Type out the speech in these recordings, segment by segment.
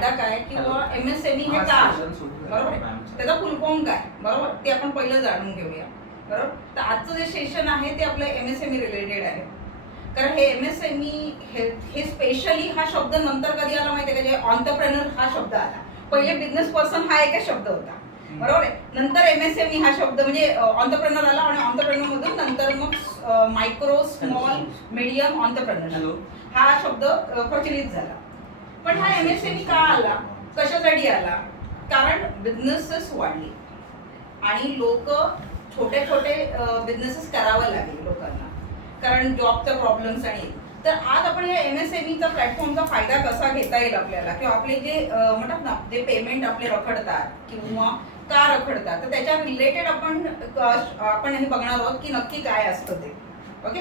फायदा काय किंवा MSME हे काय, बरोबर आहे, त्याचा फुल फॉर्म काय, बरोबर, ते आपण पहिलं जाणून घेऊया. बरोबर. तर आजचं जे सेशन आहे ते आपलं MSME रिलेटेड आहे. कारण हे MSME हे स्पेशली हा शब्द नंतर कधी आला माहिती आहे का, जे ऑन्टरप्रेनर हा शब्द आला. पहिले बिझनेस पर्सन हा एकच शब्द होता, बरोबर आहे. नंतर MSME हा शब्द म्हणजे ऑन्टरप्रेनर आला आणि ऑन्टरप्रेनर मधून नंतर मग मायक्रो स्मॉल मीडियम ऑन्टरप्रेनर हा शब्द प्रचलित झाला. पण हा MSME का आला, कशासाठी आला? कारण बिझनेसेस वाढले आणि लोक छोटे छोटे बिझनेसेस करावे लागले लोकांना, कारण जॉबचा प्रॉब्लेम्स आणि तर आज आपण या MSMEचा प्लॅटफॉर्मचा फायदा कसा घेता येईल आपल्याला, किंवा आपले जे म्हणतात ना जे पेमेंट आपले रखडतात किंवा का रखडतात, तर त्याच्या रिलेटेड आपण हे बघणार आहोत की नक्की काय असतं ते. ओके.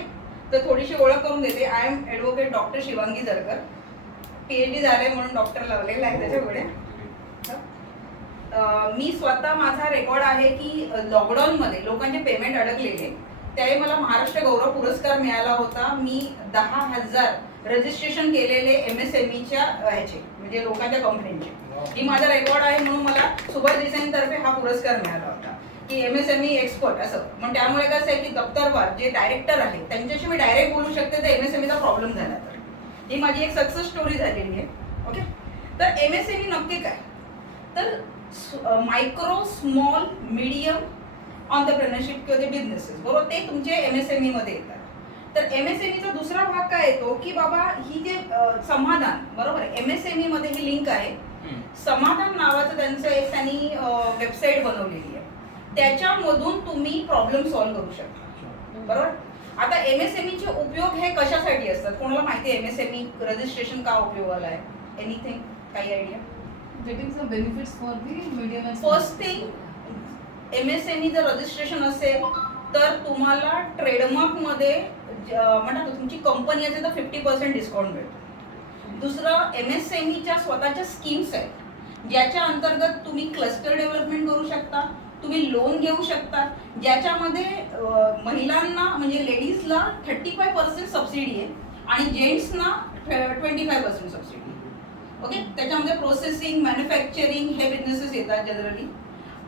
तर थोडीशी ओळख करून देते. I am advocate doctor Shivangi Jarkar. PhD झाले म्हणून डॉक्टर लावलेला आहे त्याच्यापुढे. मी स्वतः माझा रेकॉर्ड आहे की लॉकडाऊनमध्ये लोकांचे पेमेंट अडकलेले, त्यावेळी मला महाराष्ट्र गौरव पुरस्कार मिळाला होता. मी 10,000 रजिस्ट्रेशन केलेले MSMEच्या ह्याचे म्हणजे लोकांच्या कंपन्यांचे. ही माझा रेकॉर्ड आहे म्हणून मला सुभाष देसाई तर्फे हा पुरस्कार मिळाला होता की MSME एक्सपर्ट असं. मग त्यामुळे कसं आहे की दप्तरवार जे डायरेक्टर आहेत त्यांच्याशी मी डायरेक्ट बोलू शकते तर MSMEचा प्रॉब्लेम झाला तर. ही माझी एक सक्सेस स्टोरी झालेली आहे. ओके. तर MSME नक्की काय, तर मायक्रो स्मॉल मीडियम ऑन्टरप्रेनरशिप किंवा ते बिझनेसेस, बरोबर, ते तुमचे MSME मध्ये येतात. तर MSMEचा दुसरा भाग काय येतो की बाबा ही जे समाधान, बरोबर आहे, MSME मध्ये ही लिंक आहे. समाधान नावाचं त्यांनी वेबसाईट बनवलेली आहे, त्याच्यामधून तुम्ही प्रॉब्लेम सॉल्व्ह करू शकता, बरोबर. आता MSMEचे उपयोग हे कशासाठी असतात, कोणाला माहिती आहे MSME रजिस्ट्रेशन का उपयोगाला आहे? एनिथिंग, काही idea? Getting some benefits for the medium and first thing, MSME जर रजिस्ट्रेशन असेल तर तुम्हाला ट्रेडमार्क मध्ये म्हणतात तुमची कंपनी असेल तर 50% डिस्काउंट मिळतो. दुसरं, MSMEच्या स्वतःच्या स्कीम्स आहेत ज्याच्या अंतर्गत तुम्ही क्लस्टर डेव्हलपमेंट करू शकता, तुम्ही लोन घेऊ शकता, ज्याच्यामध्ये महिलांना म्हणजे लेडीजला 35% सबसिडी आहे आणि जेंट्सना 25% सबसिडी. ओके. त्याच्यामध्ये प्रोसेसिंग, मॅन्युफॅक्चरिंग हे बिझनेसेस येतात जनरली.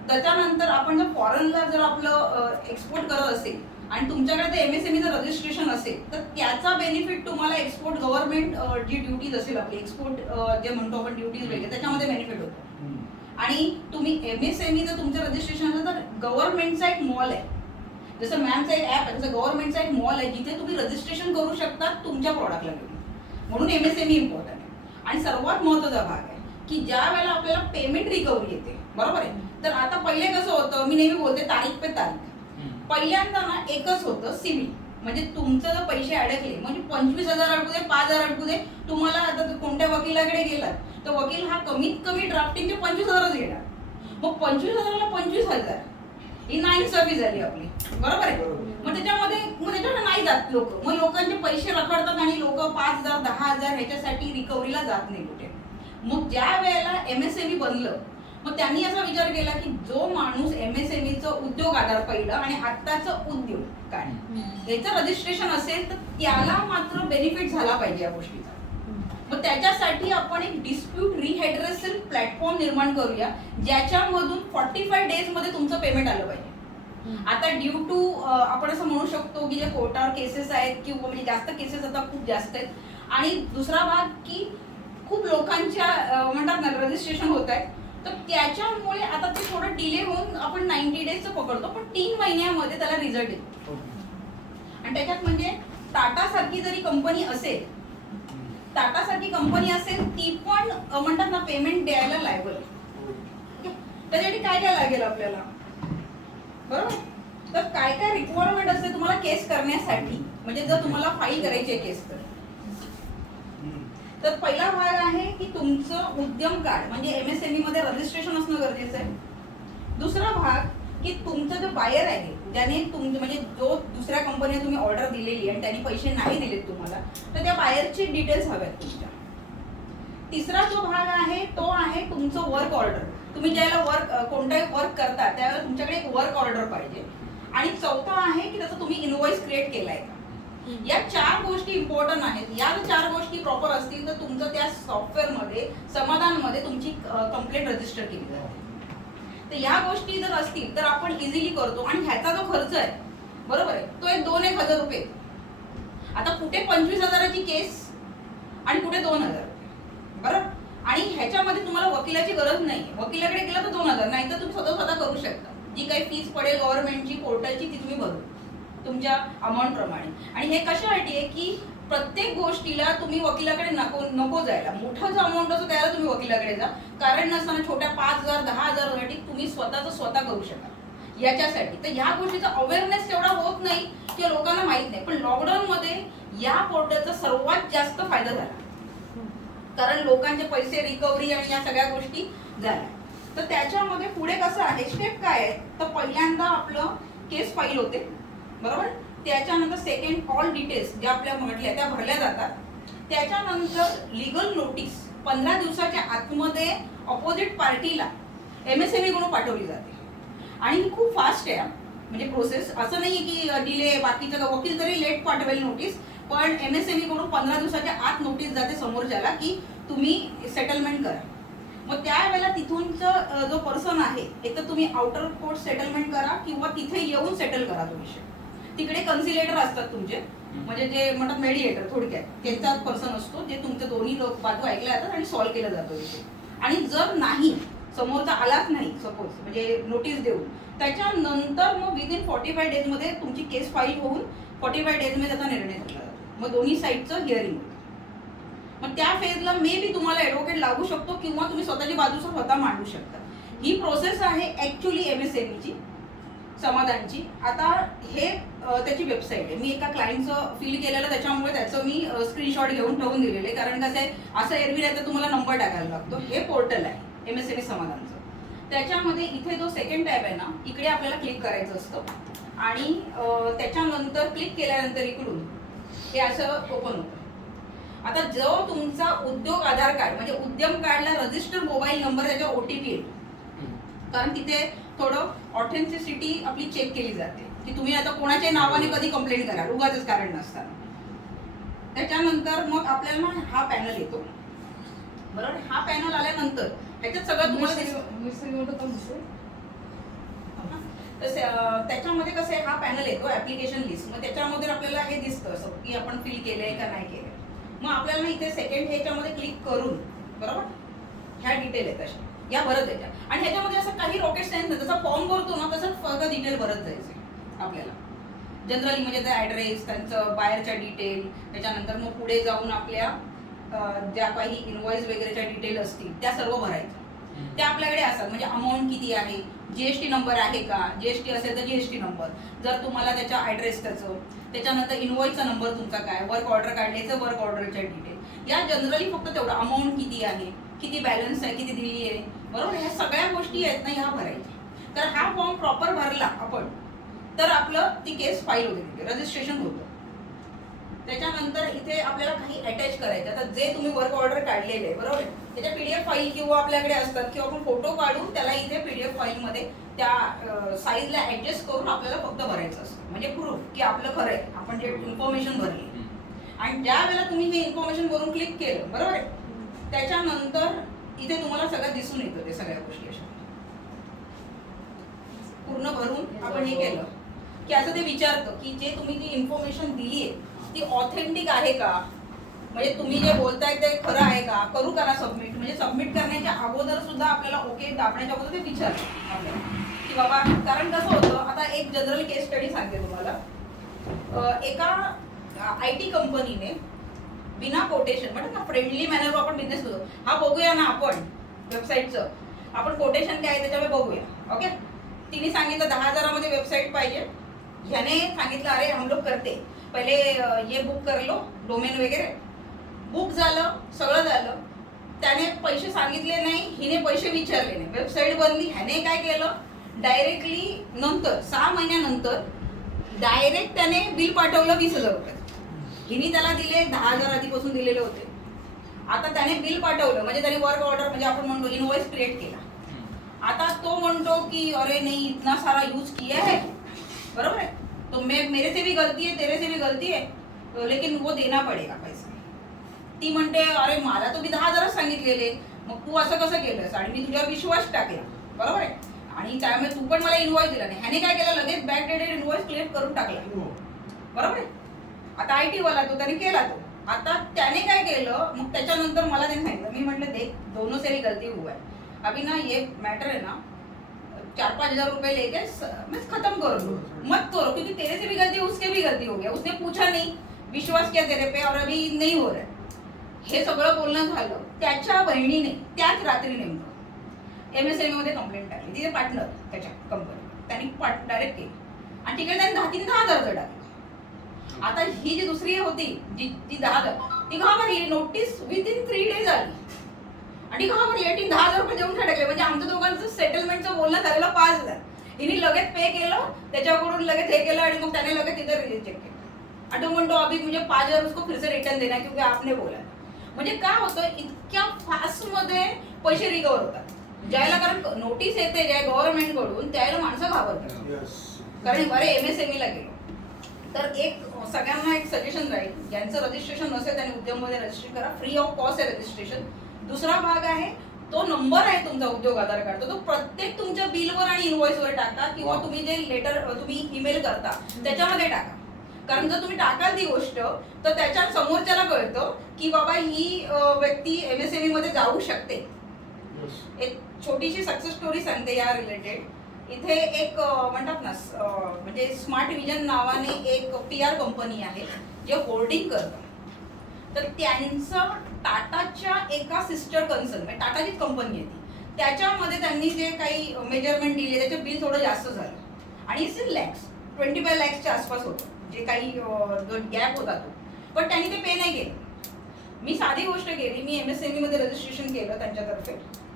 त्याच्यानंतर आपण जर फॉरेनला जर आपलं एक्सपोर्ट करत असेल आणि तुमच्याकडे ते MSMEचं रजिस्ट्रेशन असेल तर त्याचा बेनिफिट तुम्हाला एक्सपोर्ट गव्हर्नमेंट जी ड्युटीज असेल आपली एक्सपोर्ट जे म्हणतो आपण ड्युटीज वगैरे त्याच्यामध्ये बेनिफिट होतो. आणि तुम्ही MSME जर तुमचं रजिस्ट्रेशन असेल तर गव्हर्नमेंटचा एक मॉल आहे, जसं मॅमचा एक ॲप आहे तसं गव्हर्नमेंटचा एक मॉल आहे जिथे तुम्ही रजिस्ट्रेशन करू शकता तुमच्या प्रॉडक्टला घेऊन. म्हणून MSME इम्पॉर्टंट आहे. आणि सर्वात महत्त्वाचा भाग आहे की ज्या वेळेला आपल्याला पेमेंट रिकव्हरी येते, बरोबर आहे, तर आता पहिले कसं होतं, मी नेहमी बोलते तारीख पे तारीख. पहिल्यांदा ना एकच होतं सिव्हिल, म्हणजे तुमचं जर पैसे अडकले म्हणजे 25,000 अडकू दे, 5,000 अडकू दे, तुम्हाला आता कोणत्या वकिलाकडे गेलात तर वकील हा कमीत कमी ड्राफ्टिंगचे 25,000च घेणार. मग 25,000ला 25,000 ही नाइंसाफी झाली आपली, बरोबर आहे. मग त्याच्यावर नाही जात लोक, मग लोकांचे पैसे रखडतात आणि लोक 5,000 10,000 ह्याच्यासाठी रिकव्हरीला जात नाही कुठे. मग ज्या वेळेला MSME बनलं मग त्यांनी असा विचार केला की जो माणूस MSMEचं उद्योग आधार पहिलं आणि आत्ताचं उद्योग काय याचं रजिस्ट्रेशन असेल तर त्याला मात्र बेनिफिट झाला पाहिजे या गोष्टीचा. मग त्याच्यासाठी आपण एक डिस्प्यूट रिहेड्रेसल प्लॅटफॉर्म निर्माण करूया ज्याच्यामधून 45 डेज मध्ये तुमचं पेमेंट आलं पाहिजे. आता ड्यू टू आपण असं म्हणू शकतो की जे कोर्टावर केसेस आहेत किंवा म्हणजे जास्त केसेस आता खूप जास्त आहेत, आणि दुसरा भाग की खूप लोकांच्या म्हणतात ना रजिस्ट्रेशन होत आहे, तर त्याच्यामुळे आता ते थोडं डिले होऊन आपण 90 डेजचं पकडतो पण 3 महिन्यामध्ये त्याला रिझल्ट येतो. आणि त्याच्यात म्हणजे टाटा सारखी जरी कंपनी असेल, टाटा सारखी कंपनी असेल ती पण म्हणतात ना पेमेंट द्यायला लायबल. त्याच्यासाठी काय काय लागेल आपल्याला, बरोबर. तर काय काय रिक्वायरमेंट असते तुम्हाला केस करण्यासाठी, म्हणजे जर तुम्हाला फाईल करायची आहे केस तर पहिला भाग आहे की तुमचं उद्यम कार्ड म्हणजे MSME मध्ये रजिस्ट्रेशन असणं गरजेचं आहे. दुसरा भाग की तुमचं जो बायर आहे ज्याने म्हणजे जो दुसऱ्या कंपनीला तुम्ही ऑर्डर दिलेली आणि त्यांनी पैसे नाही दिलेत तुम्हाला, तर त्या बायरची डिटेल्स हव्यात तुमच्या. तिसरा जो भाग आहे तो आहे तुमचं वर्क ऑर्डर. तुम्ही ज्यावेळेला कोणताही वर्क करता त्यावेळेला तुमच्याकडे एक वर्क ऑर्डर पाहिजे. आणि चौथा आहे की त्याचा तुम्ही इनवॉइस क्रिएट केलाय का. या 4 गोष्टी इम्पॉर्टंट आहेत. या जर 4 गोष्टी प्रॉपर असतील तर तुमचं त्या सॉफ्टवेअरमध्ये समाधानमध्ये तुमची कंप्लेंट रजिस्टर केली जाते. तर या गोष्टी जर असतील तर आपण इझिली करतो. आणि ह्याचा जो खर्च आहे बरोबर आहे तो एक 2-1 हजार रुपये. आता कुठे 25,000ची केस आणि कुठे 2,000 बरोबर. आणि ह्याच्यामध्ये तुम्हाला वकिलाची गरज नाही. वकिलाकडे गेला तर 2,000, नाही तर तुम्ही स्वतः करू शकता. जी काही फीस पडेल गव्हर्नमेंटची पोर्टलची ती तुम्ही भरू तुमच्या अमाऊंट प्रमाणे. आणि हे कशासाठी आहे की प्रत्येक गोष्टीला तुम्ही वकिलाकडे नको जायला. मोठा जो अमाऊंट असतो त्याला तुम्ही वकिलाकडे जा. कारण नसताना छोट्या 5,000 10,000 तुम्ही स्वतः करू शकाल याच्यासाठी. तर ह्या गोष्टीचा अवेअरनेस तेवढा होत नाही किंवा लोकांना माहित नाही. पण लॉकडाऊन मध्ये या पोर्टलचा सर्वात जास्त फायदा झाला. कारण लोकांचे पैसे रिकव्हरी आणि या सगळ्या गोष्टी झाल्या. तर त्याच्यामध्ये पुढे कसं आहे स्टेप काय आहे तर पहिल्यांदा आपलं केस फाईल होते बरोबर. त्याच्यानंतर सेकंड कॉल डिटेल्स ज्या आपल्या म्हटल्या त्या भरल्या जातात. त्याच्यानंतर लिगल नोटीस 15 दिवसाच्या आतमध्ये ऑपोजिट पार्टीला MSME कडून पाठवली जाते. आणि ही खूप फास्ट आहे म्हणजे प्रोसेस. असं नाही की डिले बाकीचं वकील तरी लेट पाठवेल नोटीस, पण MSME कडून 15 दिवसाच्या आत नोटीस जाते समोरच्याला की तुम्ही सेटलमेंट करा. मग त्यावेळेला तिथूनचा जो पर्सन आहे एक तर तुम्ही आउटर कोर्ट सेटलमेंट करा किंवा तिथे येऊन सेटल करा तो विषय. तिकडे कन्सिलेटर असतात तुमचे म्हणजे जे म्हणतात मेडिएटर थोडक्यात त्यांचा पर्सन असतो जे तुमचे दोन्ही बाजू ऐकल्या जातात आणि सॉल्व्ह केला जातो विषय. आणि जर नाही समोरचा आलाच नाही सपोज म्हणजे नोटीस देऊन त्याच्यानंतर मग विदिन 45 डेज मध्ये तुमची केस फाईल होऊन 45 डेज मध्ये त्याचा निर्णय घेतला जातो. मग दोन्ही साईडचं हिअरिंग होतं. मग त्या फेजला मे बी तुम्हाला ॲडव्होकेट लागू शकतो किंवा तुम्ही स्वतःची बाजू स्वतः मांडू शकता. ही प्रोसेस आहे ऍक्च्युली MSMEची समाधानची. आता हे त्याची वेबसाईट आहे. मी एका क्लायंटचं फील केलेलं त्याच्यामुळे त्याचं मी स्क्रीनशॉट घेऊन ठेवून दिलेले. कारण कसं आहे असं एरवी नाही तर तुम्हाला नंबर टाकायला लागतो. हे पोर्टल आहे MSME समाधानचं. त्याच्यामध्ये इथे जो सेकंड टॅब आहे ना इकडे आपल्याला क्लिक करायचं असतं आणि त्याच्यानंतर क्लिक केल्यानंतर इकडून हे असं ओपन होतं. आता जो तुमचा उद्योग आधार कार्ड म्हणजे उद्यम कार्डला रजिस्टर मोबाईल नंबर त्याच्यावर OTP येतो. कारण तिथे थोडं ऑथेंटिसिटी आपली चेक केली जाते की तुम्ही आता कोणाच्या नावाने कधी कंप्लेंट कराल उगाचच कारण नसताना. त्याच्यानंतर मग आपल्याला हा पॅनल येतो बरोबर. हा पॅनल आल्यानंतर ह्याच्यात सगळं तुम्हाला त्याच्यामध्ये कसं आहे हा पॅनल येतो ऍप्लिकेशन लिस्ट. मग त्याच्यामध्ये आपल्याला हे दिसतं असं की आपण फिल केलंय का नाही केलंय. मग आपल्याला इथे सेकंड ह्याच्यामध्ये क्लिक करून बरोबर ह्या डिटेल आहेत अशा या भरत यायच्या. आणि ह्याच्यामध्ये असं काही रॉकेट सायन्स नाही. जसं फॉर्म भरतो ना तसं फक्त डिटेल भरत जायचे आपल्याला जनरली म्हणजे त्या ॲड्रेस त्यांचं बाहेरच्या डिटेल. त्याच्यानंतर मग पुढे जाऊन आपल्या ज्या काही इनवॉइस वगैरेच्या डिटेल असतील त्या सर्व भरायच्या. त्या आपल्याकडे असतात म्हणजे अमाऊंट किती आहे, GST नंबर आहे का, GST असेल तर GST नंबर, जर तुम्हाला त्याच्या ॲड्रेस त्याचं, त्याच्यानंतर इनवॉइसचा नंबर तुमचा काय, वर्क ऑर्डर काढल्याचं वर्क ऑर्डरच्या डिटेल. या जनरली फक्त तेवढं अमाऊंट किती आहे, किती बॅलन्स आहे, किती दिली आहे बरोबर. ह्या सगळ्या गोष्टी आहेत ना ह्या भरायच्या. तर हा फॉर्म प्रॉपर भरला आपण तर आपलं ती केस फाईल होते तिथे रजिस्ट्रेशन होतं. त्याच्यानंतर इथे आपल्याला काही अटॅच करायचं. आता जे तुम्ही वर्क ऑर्डर काढलेले आहे बरोबर त्याच्या PDF फाईल किंवा आपल्याकडे असतात किंवा आपण फोटो काढून त्याला इथे PDF फाईलमध्ये त्या साईजला ऍडजस्ट करून आपल्याला फक्त भरायचं असतं म्हणजे प्रूफ की आपलं खरं आहे आपण जे इन्फॉर्मेशन भरली. आणि ज्या वेळेला तुम्ही हे इन्फॉर्मेशन भरून क्लिक केलं बरोबर आहे त्याच्यानंतर इथे तुम्हाला सगळं दिसून येतं ते सगळ्या गोष्टी अशा पूर्ण भरून आपण हे केलं की असं ते विचारतं की जे तुम्ही जी इन्फॉर्मेशन दिली आहे ती ऑथेंटिक आहे का, म्हणजे तुम्ही जे बोलताय ते खरं आहे का, करू का ना सबमिट. म्हणजे सबमिट करण्याच्या अगोदर सुद्धा आपल्याला ओके दाबण्याच्या अगोदर ते विचारतं आपल्याला की बाबा. कारण कसं होतं आता एक जनरल केस स्टडी सांगते तुम्हाला. एका IT कंपनीने बिना कोटेशन म्हणतात ना फ्रेंडली मॅनरवर आपण बिझनेस करतो. हा बघूया ना आपण वेबसाईटचं आपण कोटेशन काय आहे त्याच्यावर बघूया ओके. तिने सांगितलं 10,000मध्ये वेबसाईट पाहिजे. ह्याने सांगितलं अरे हम लोग करते पहिले ये बुक कर लो डोमेन वगैरे. बुक झालं सगळं झालं. त्याने पैसे सांगितले नाही, हिने पैसे विचारले नाही, वेबसाईट बनली. ह्याने काय केलं डायरेक्टली नंतर 6 महिन्यानंतर डायरेक्ट त्याने बिल पाठवलं 20,000 रुपये. हिने त्याला दिले 10,000 आधीपासून दिलेले होते. आता त्याने बिल पाठवलं म्हणजे त्याने वर्क ऑर्डर म्हणजे आपण म्हणतो इनवॉइस क्रिएट केला. आता तो म्हणतो की अरे नहीं इतना सारा यूज किया है बरोबर है तो मैं मेरे से भी गलती है तेरे से भी गलती है. लेकिन वो देना पडेगा पैसा. ती म्हणते अरे मला तुम्ही 10,000 सांगितलेले, मग तू असं कसं केलंस आणि मी तुझ्यावर विश्वास टाकला, बरोबर आहे. आणि त्यामुळे तू पण मला इन्व्हॉइस दिला नाही. ह्याने काय केलं, लगेच बॅक डेटेड इन्व्हॉइस क्लिअर करून टाकला, बरोबर आहे. आता IT वाला तो, त्याने केला तो. आता त्याने काय केलं, मग त्याच्यानंतर मला त्याने सांगितलं, मी म्हटलं देख दोनों से ही गलती हुआ है, अभी ना ये मैटर है ना 4-5 हजार रुपए लेके मैं खत्म कर दो, मत करो, क्योंकि तेरे से भी गलती उसके भी गलती हो गया, उसने पूछा नहीं, विश्वास किया तेरे पे और अभी नहीं हो रहा है. हे सगळं बोलणं झालं. त्याच्या बहिणीने त्याच रात्री नेमकं MSME मध्ये कंप्लेंट टाकली. तिचे पार्टनर त्याच्या कंपनी, त्यांनी डायरेक्ट केली आणि तिकडे त्यांनी 10,000 टाकले. आता ही जी दुसरी होती जी 10,000, ती घाबरली. नोटीस विदिन 3 days आली आणि घाबरली आणि 10,000 रुपये देऊन टाकले. म्हणजे आमच्या दोघांचं सेटलमेंटचं बोलणं झालेलं 5,000. हिने लगेच पे केलं, त्याच्याकडून लगेच हे केलं आणि मग त्याने लगेच तिथे रिलीज चेक केलं. आणि तो म्हणतो अभी मुझे 5,000 उसको फिर से रिटर्न देना है क्योंकि आपने बोला. म्हणजे काय होतं, इतक्या फास्ट मध्ये पैसे रिकवर होतात. ज्याला कारण नोटीस येते ज्या गव्हर्नमेंट कडून, त्याला माणसं घाबरतात. कारण बरे MSME ला गेलो तर एक सगळ्यांना एक सजेशन राहील, ज्यांचं रजिस्ट्रेशन नसेल त्यांनी उद्यममध्ये रजिस्ट्रेशन करा, फ्री ऑफ कॉस्ट आहे रजिस्ट्रेशन. दुसरा भाग आहे, तो नंबर आहे तुमचा उद्योग आधार कार्डचा, तो प्रत्येक तुमच्या बिलवर आणि इनवॉइसवर टाका किंवा तुम्ही जे लेटर तुम्ही ईमेल करता त्याच्यामध्ये टाका. कारण जर तुम्ही टाकाल ती गोष्ट तर त्याच्या समोरच्याला कळतं की बाबा ही व्यक्ती MSME मध्ये जाऊ शकते. एक छोटीशी सक्सेस स्टोरी सांगते या रिलेटेड. इथे एक म्हणतात ना म्हणजे स्मार्ट विजन नावाने एक PR कंपनी आहे जे होल्डिंग करतं. तर त्यांचं टाटाच्या एका सिस्टर कन्सर्न, म्हणजे टाटाचीच कंपनी आहे ती, त्याच्यामध्ये त्यांनी जे काही मेजरमेंट दिले त्याचं बिल थोडं जास्त झालं आणि इट्स इन लॅक्स, 25 लॅक्सच्या आसपास होतं जे काही जो गॅप होता तो. पण त्यांनी ते पे नाही केलं. मी साधी गोष्ट केली, मी MSME मध्ये रजिस्ट्रेशन केलं त्यांच्यातर्फे,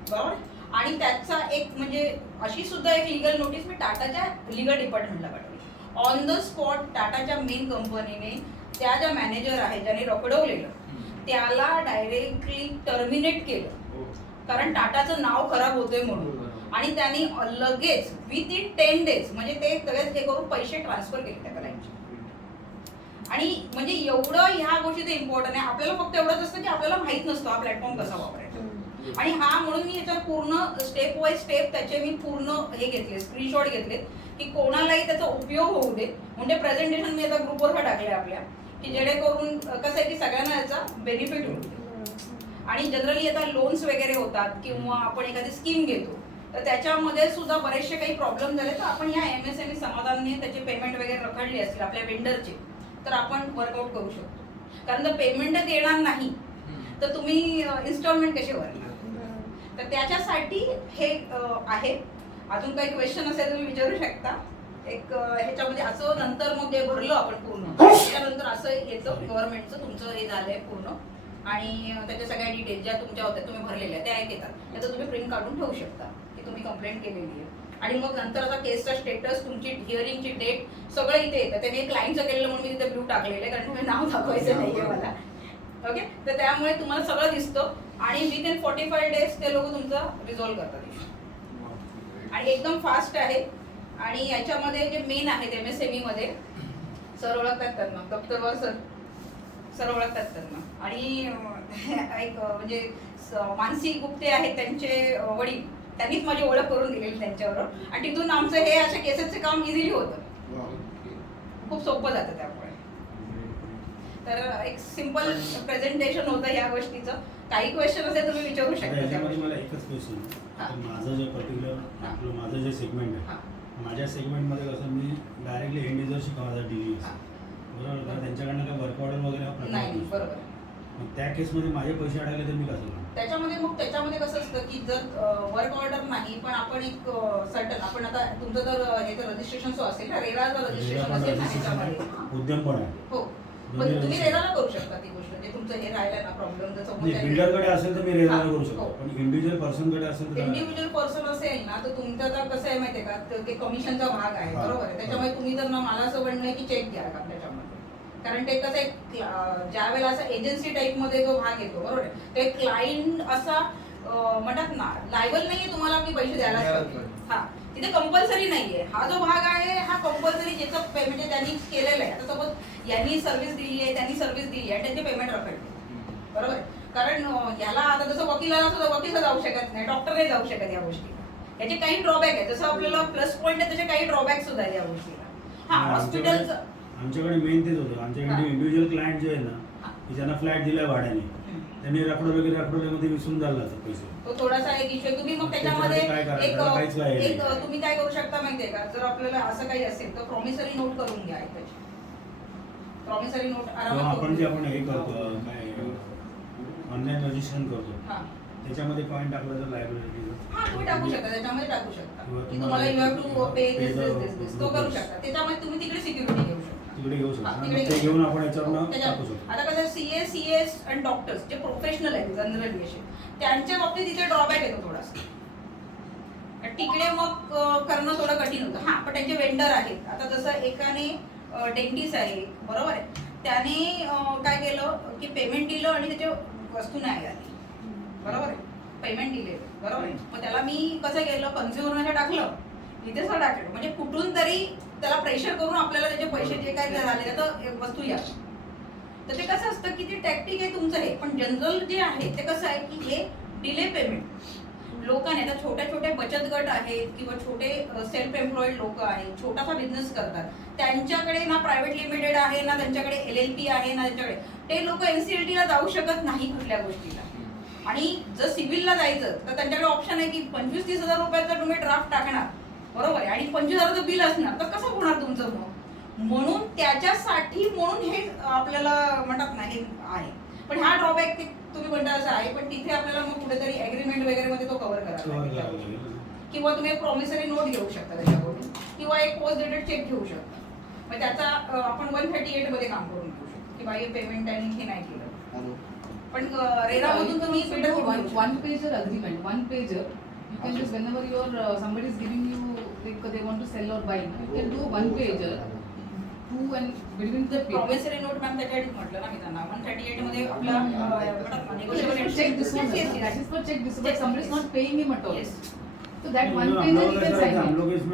बरोबर. आणि त्याचा एक म्हणजे अशी सुद्धा एक लीगल नोटीस मी टाटाच्या लीगल डिपार्टमेंटला पाठवली. ऑन द स्पॉट टाटाच्या मेन कंपनीने त्या ज्या मॅनेजर आहे ज्याने रखडवलेलं त्याला डायरेक्टली टर्मिनेट केलं, कारण टाटाचं नाव खराब होतंय म्हणून. आणि त्यांनी लगेच विदिन 10 days म्हणजे ते लगेच हे करून पैसे ट्रान्सफर केले त्या क्लायंटचे. आणि म्हणजे एवढं ह्या गोष्टी ते इम्पॉर्टंट आहे. आपल्याला फक्त एवढंच असतं की आपल्याला माहित नसतो हा प्लॅटफॉर्म कसा वापरायचा. आणि हा म्हणून मी याचा पूर्ण स्टेप बाय स्टेप त्याचे मी पूर्ण हे घेतले, स्क्रीनशॉट घेतले की कोणालाही त्याचा उपयोग होऊ दे. म्हणजे प्रेझेंटेशन मी आता ग्रुपवर टाकले आपल्या, की जेणेकरून कसं आहे की सगळ्यांना याचा बेनिफिट होऊ दे. आणि जनरली आता लोन्स वगैरे होतात किंवा आपण एखादी स्कीम घेतो तर त्याच्यामध्ये सुद्धा बरेचसे काही प्रॉब्लेम झाले तर आपण या MSME समाधानाने त्याचे पेमेंट वगैरे रखडले असतील आपल्या वेंडरचे तर आपण वर्कआउट करू शकतो. कारण जर पेमेंटच येणार नाही तर तुम्ही इन्स्टॉलमेंट कसे भरणार. तर त्याच्यासाठी हे आहे. अजून काही क्वेश्चन असेल तुम्ही विचारू शकता. एक ह्याच्यामध्ये असं नंतर मग जे भरलं आपण पूर्ण त्याच्यानंतर असं येतं गव्हर्नमेंटचं तुमचं हे झालंय पूर्ण आणि त्याच्या सगळ्या डिटेल्स ज्या तुमच्या होत्या तुम्ही भरलेल्या त्या एक येतात. त्याचं तुम्ही प्रिंट काढून ठेवू शकता की तुम्ही कंप्लेंट केलेली आहे. आणि मग नंतर आता केसचा स्टेटस, तुमची हिअरिंगची डेट सगळं इथे येतं. त्याने क्लायंटचं केलेलं म्हणून मी तिथे ब्लू टाकलेलं आहे कारण तुम्ही नाव दाखवायचं नाहीये मला. ओके, तर त्यामुळे तुम्हाला सगळं दिसतं आणि विदिन 45 days ते लोक तुमचं रिझॉल्व्ह करतात आणि एकदम फास्ट आहे. आणि याच्यामध्ये जे मेन आहेत MSME मध्ये सर ओळखतात त्यांना, दप्तरवर सर ओळखतात त्यांना. आणि एक म्हणजे मानसी गुप्ते आहेत त्यांचे वडील, त्यांनीच माझी ओळख करून दिलेली त्यांच्यावर. आणि तिथून आमचं हे अशा केसेसचे काम इझिली होतं, खूप सोपं जातं त्यामुळे. तर एक सिंपल प्रेझेंटेशन होतं या गोष्टीचं. काही क्वेश्चन असेल तुम्ही विचारू शकता. त्याच्यामध्ये मला एकच क्वेश्चन, माझं जे पर्टिक्युलर आपलं माझं जे सेगमेंट आहे, माझ्या सेगमेंटमध्ये कसं मी डायरेक्टली एंड युजर शिकवणार DVS, बरोबर. तर त्यांच्याकडनं काय वर्क ऑर्डर वगैरे हा प्रकार नाही, बरोबर. मग त्या केसमध्ये माझे पैसे अडकले तर मी कसं करणार? त्याच्यामध्ये कसं असतं की जर वर्क ऑर्डर नाही पण आपण एक सर्टन आपण आता तुमचं जर हे तर रजिस्ट्रेशन सो असेल ना, रेराचं रजिस्ट्रेशन असेल ना ह्याच्यामध्ये, उद्यम पण आहे. हो, पण तुम्ही रेराला करू शकता ती गोष्ट. जे तुमचं हे राहिलं ना प्रॉब्लेम जर बिल्डरकडे असेल तर मी रेराला करू हो. शकतो, पण इंडिव्हिज्युअल पर्सनकडे असेल तर इंडिव्हिज्युअल पर्सन असेल ना तर तुमचं तर कसं आहे माहितीये का, ते कमिशनचा भाग आहे, बरोबर आहे. त्याच्यामुळे तुम्ही जर ना मला असं म्हणणं आहे की चेक घ्या का त्याच्यामध्ये. कारण ते कसं आहे ज्या वेळेला असं एजन्सी टाईप मध्ये जो भाग येतो, बरोबर आहे, ते क्लायंट असा म्हणतात ना लायबल नाहीये तुम्हाला की पैसे द्यायलाच पाहिजे. हा तिथे कंपल्सरी नाहीये. हा जो भाग आहे हा कंपल्सरी ज्याचं पेमेंट त्यांनी केलेलं आहे. आता सपोज यांनी सर्व्हिस दिली आहे, त्यांनी सर्व्हिस दिली आहे, त्यांचे पेमेंट रखडले, बरोबर आहे? कारण याला आता जसं वकिलाला सुद्धा वकील जाऊ शकत नाही, डॉक्टर नाही जाऊ शकत या गोष्टी. याचे काही ड्रॉबॅक आहे. जसं आपल्याला प्लस पॉईंट आहे तसे काही ड्रॉबॅक सुद्धा आहे या गोष्टीला. हा हॉस्पिटलचं आमच्याकडे मेन तेच होतं. आमच्याकडे इंडिव्हिज्युअल क्लायंट जे आहे ना की ज्यांना फ्लॅट दिलाय भाड्याने, त्यांनी रखडवल्यामध्ये विसरून झाला पैसे. तो थोडासा एक इश्यू आहे. तुम्ही मग त्याच्यामध्ये एक तुम्ही काय करू शकता माहितीये का, जर आपल्याला असं काही असेल तर प्रॉमिसरी नोट करून घ्या. प्रॉमिसरी नोट आरामात आपण जे आपण हे करतो काय ऑनलाईन रजिस्ट्रेशन करतो हा त्याच्यामध्ये पॉईंट टाकला तर लायबिलिटी हा तुम्ही टाकू शकता, त्याच्यामध्ये टाकू शकता की तुम्हाला यू हॅव टू पे दिस तो करू शकता. त्याच्यामध्ये तुम्ही तिकडे सिक्युरिटी घेऊ शकता. तिकडे घेऊ हा, शकतो. तिकडे ते घेऊ घेऊन आपण याच्यावरनं त्याच्यात- टाकू शकतो. आता कसं सीए सीएस आणि डॉक्टर्स जे प्रोफेशनल आहेत जनरली असे, त्यांच्या बाबतीत तिथे ड्रॉबॅक येतो थोडासा. तिकडे मग करणं थोडं कठीण होतं. हा पण त्यांचे वेंडर आहेत. आता जसं एकाने डेंटिस्ट आहे, बरोबर आहे, त्याने काय केलं की पेमेंट दिलं आणि त्याची वस्तू नाही आली, बरोबर आहे, पेमेंट दिले, बरोबर आहे. मग त्याला मी कसं केलं, कन्झ्युमरमध्ये टाकलं, इथे सर टाकलं, म्हणजे कुठून तरी त्याला प्रेशर करून आपल्याला त्याचे पैसे जे काय झाले तर वस्तू या. तर ते कसं असतं की ते टॅक्टिक आहे तुमचं हे. पण जनरल जे आहे ते कसं आहे की हे डिले पेमेंट लोकांनी, आता छोट्या छोट्या बचत गट आहेत किंवा छोटे सेल्फ एम्प्लॉईड लोक आहेत, छोटासा बिझनेस करतात, त्यांच्याकडे ना प्रायव्हेट लिमिटेड आहे, ना त्यांच्याकडे LLP आहे, ना त्यांच्याकडे, ते लोक NCLT ला जाऊ शकत नाही कुठल्या गोष्टीला. आणि जर सिव्हिलला जायचं तर त्यांच्याकडे ऑप्शन आहे की 25-30 हजार रुपयाचा तुम्ही ड्राफ्ट टाकणार, बरोबर आहे, आणि 25,000चं बिल असणार, तर कसं होणार तुमचं मग? म्हणून त्याच्यासाठी म्हणून हे आपल्याला म्हणतात ना हे आहे. पण हा ड्रॉबॅक तुम्ही म्हणता असं आहे, पण तिथे आपल्याला मग कुठेतरी ऍग्रीमेंट वगैरे मध्ये तो कव्हर करावा लागेल. किंवा तुम्ही एक प्रॉमिसरी नोट घेऊ शकता त्याच्याकडून, किंवा एक पोस्ट डेटेड चेक घेऊ शकता. मग त्याचा आपण 138 मध्ये काम करून घेऊ शकतो की बाई पेमेंट त्यांनी हे नाही केलं. पण रेरामधून तुम्ही one pager agreement, one pager. You can just whenever somebody is giving you, they want to sell or buy, you can do one pager to and between the paper. Promissory note ma'am त्याच्यासाठी म्हटलं ना मी त्यांना 138 मध्ये आपला negotiable Check this one. Yes, yes, That yes. is for check this, but somebody is not paying him at all. Yes. So that one pager he can sign it. हम लोग इसमें